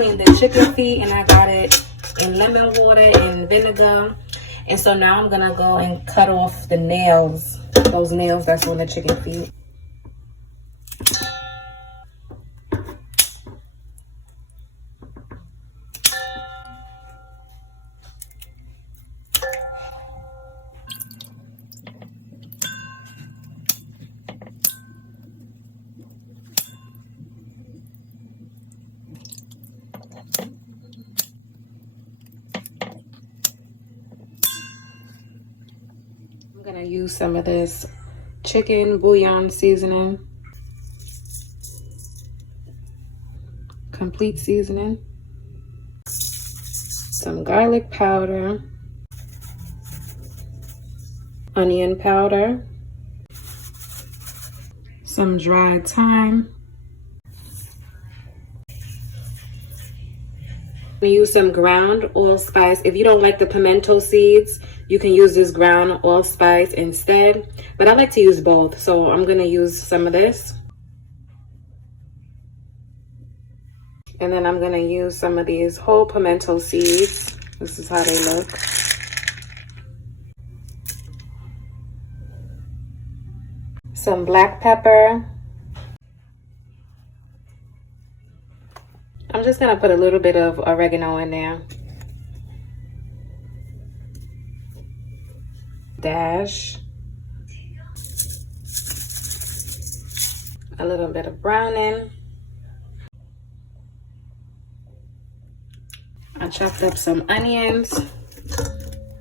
cleaned the chicken feet and I got it in lemon water and vinegar. And so now I'm gonna go and cut off the nails, those nails that's on the chicken feet. I'm gonna use some of this chicken bouillon seasoning, complete seasoning, some garlic powder, onion powder, some dried thyme. We use some ground allspice. If you don't like the pimento seeds, you can use this ground allspice instead, but I like to use both, so I'm gonna use some of this. And then I'm gonna use some of these whole pimento seeds. This is how they look. Some black pepper. I'm just gonna put a little bit of oregano in there. Dash. A little bit of browning. I chopped up some onions.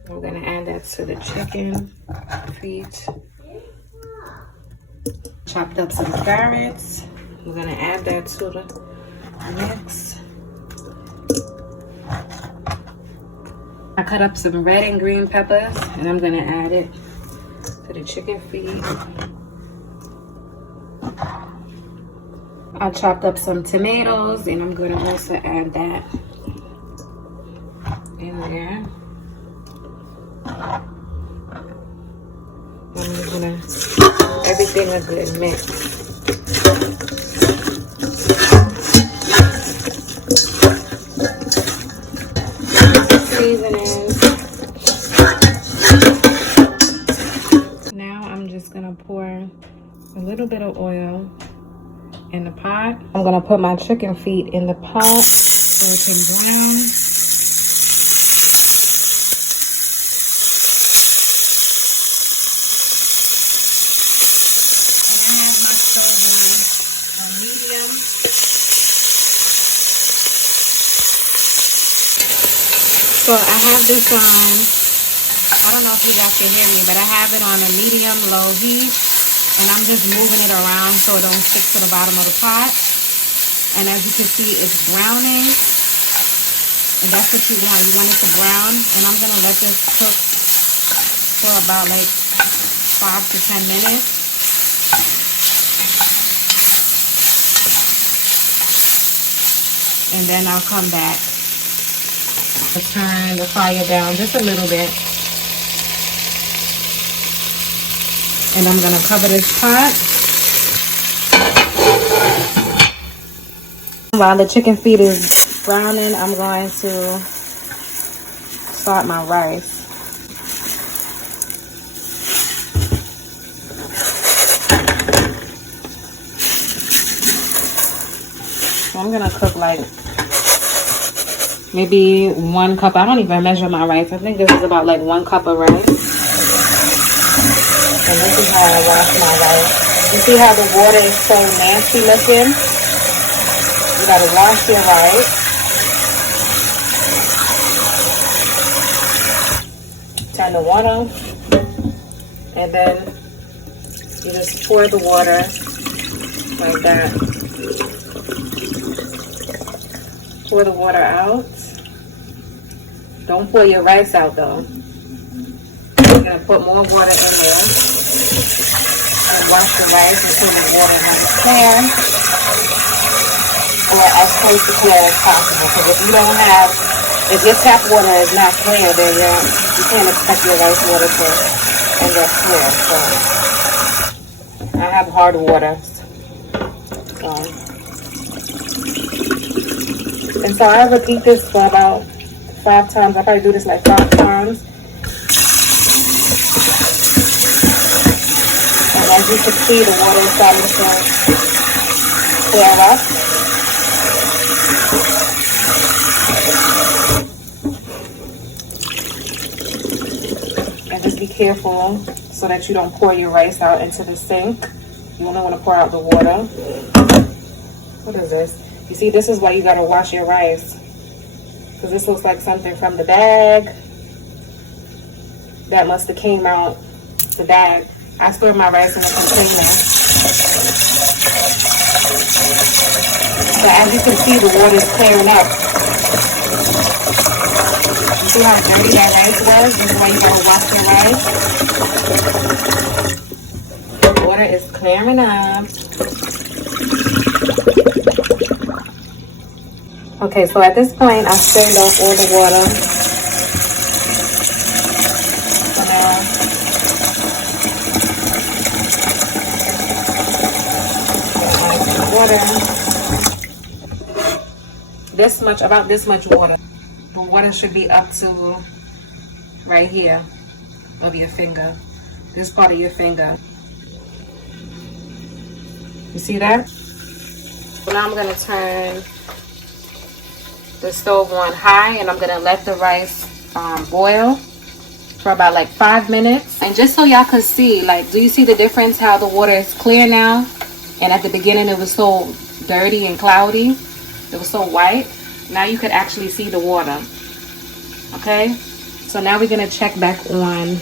I'm gonna add that to the chicken feet. Chopped up some carrots. I'm gonna add that to the mix. I cut up some red and green peppers and I'm gonna add it to the chicken feet. I chopped up some tomatoes and I'm gonna also add that in there. I'm just gonna everything a good mix. Seasonings. Now I'm just gonna pour a little bit of oil in the pot. I'm gonna put my chicken feet in the pot so it can brown. And I have my stove on medium. So I have this on, I don't know if you guys can hear me, but I have it on a medium-low heat. And I'm just moving it around so it don't stick to the bottom of the pot. And as you can see, it's browning. And that's what you want. You want it to brown. And I'm going to let this cook for about like 5 to 10 minutes. And then I'll come back. Turn the fire down just a little bit. And I'm gonna cover this pot. While the chicken feet is browning, I'm going to start my rice. So I'm gonna cook like maybe 1 cup. I don't even measure my rice. I think this is about like 1 cup of rice. And this is how I wash my rice. You see how the water is so nasty looking? You gotta wash your rice. Turn the water on. And then you just pour the water like that. Pour the water out. Don't pour your rice out though. You're gonna put more water in there and wash the rice until the water is clear, or as close to clear as possible. Because if you don't have, if your tap water is not clear, then you can't expect your rice water to end up clear. So I have hard water. So And so I repeat this for about 5 times. I probably do this like 5 times. And as you can see, the water is starting to clear up. And just be careful so that you don't pour your rice out into the sink. You only want to pour out the water. What is this? You see, this is why you gotta wash your rice. Because this looks like something from the bag. That must have came out the bag. I stored my rice in a container. So as you can see, the water is clearing up. You see how dirty that rice was? This is why you gotta wash your rice. The water is clearing up. Okay, so at this point, I strained off all the water. So now, water. This much, about this much water. The water should be up to right here of your finger. This part of your finger. You see that? So now I'm gonna turn the stove on high, and I'm gonna let the rice boil for about like 5 minutes. And just so y'all can see, like, do you see the difference how the water is clear now? And at the beginning it was so dirty and cloudy, it was so white. Now you could actually see the water. Okay, so now we're gonna check back on.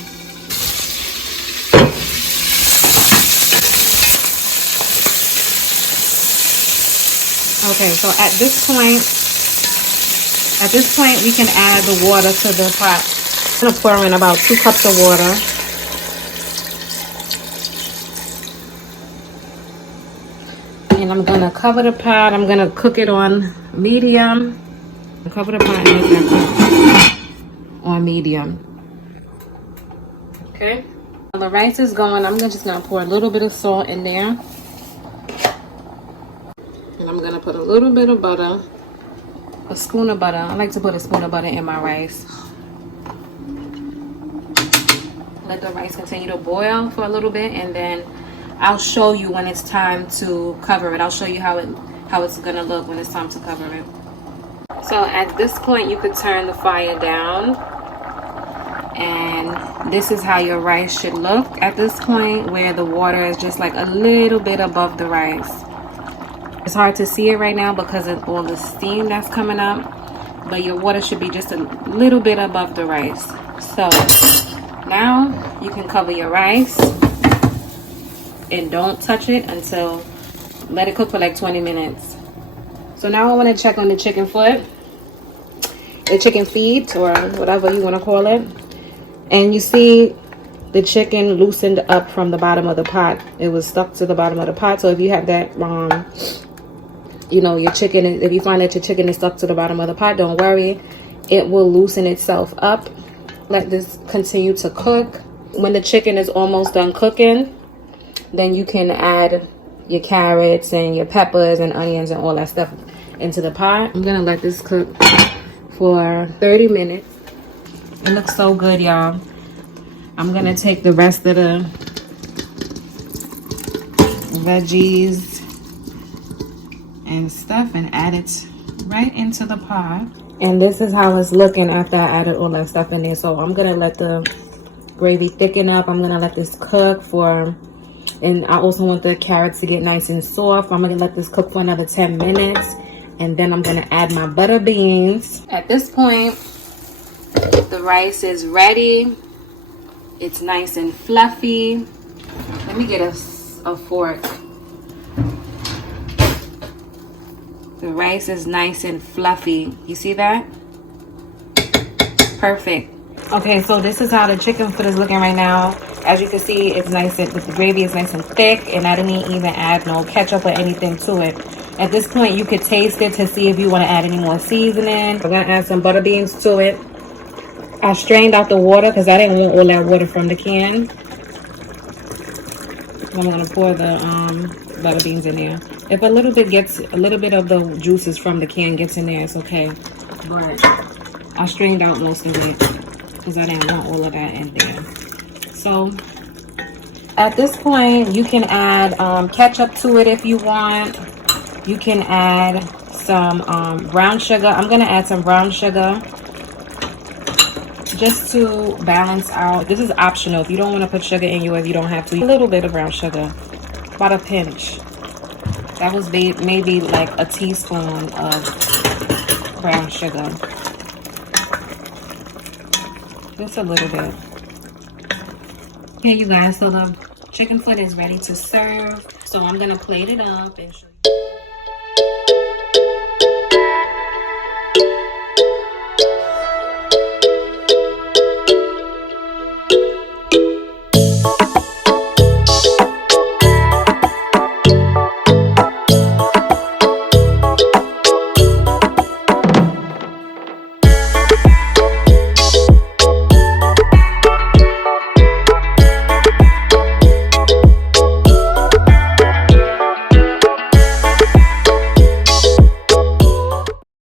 Okay, so at this point, we can add the water to the pot. I'm gonna pour in about 2 cups of water. And I'm gonna cover the pot. I'm gonna cook it on medium. Cover the pot and make that cook on medium. Okay. While the rice is going, I'm just gonna pour a little bit of salt in there. And I'm gonna put a little bit of butter. A spoon of butter. I like to put a spoon of butter in my rice. Let the rice continue to boil for a little bit, and then I'll show you when it's time to cover it. I'll show you how it's gonna look when it's time to cover it. So at this point, you could turn the fire down, and this is how your rice should look at this point, where the water is just like a little bit above the rice. It's hard to see it right now because of all the steam that's coming up, but your water should be just a little bit above the rice. So now you can cover your rice and don't touch it until, let it cook for like 20 minutes. So now I want to check on the chicken foot, the chicken feet, or whatever you want to call it. And you see the chicken loosened up from the bottom of the pot. It was stuck to the bottom of the pot. So if you have that, you know, your chicken, if you find that your chicken is stuck to the bottom of the pot, don't worry. It will loosen itself up. Let this continue to cook. When the chicken is almost done cooking, then you can add your carrots and your peppers and onions and all that stuff into the pot. I'm gonna let this cook for 30 minutes. It looks so good, y'all. I'm gonna take the rest of the veggies and stuff and add it right into the pot. And this is how it's looking after I added all that stuff in there. So I'm gonna let the gravy thicken up. I'm gonna let this cook for, and I also want the carrots to get nice and soft. I'm gonna let this cook for another 10 minutes, and then I'm gonna add my butter beans. At this point, the rice is ready. It's nice and fluffy. Let me get a fork. The rice is nice and fluffy. You see that? Perfect. Okay, so this is how the chicken foot is looking right now. As you can see, it's nice and the gravy is nice and thick, and I didn't even add no ketchup or anything to it. At this point, you could taste it to see if you want to add any more seasoning. I'm gonna add some butter beans to it. I strained out the water because I didn't want all that water from the can. I'm gonna pour the butter beans in there. If a little bit of the juices from the can gets in there, it's okay. But I strained out most of it because I didn't want all of that in there. So at this point, you can add ketchup to it if you want. You can add some brown sugar. I'm gonna add some brown sugar just to balance out. This is optional. If you don't want to put sugar in yours, you don't have to. A little bit of brown sugar, about a pinch. That was maybe like a teaspoon of brown sugar. Just a little bit. Okay, you guys, so the chicken foot is ready to serve. So I'm gonna plate it up and show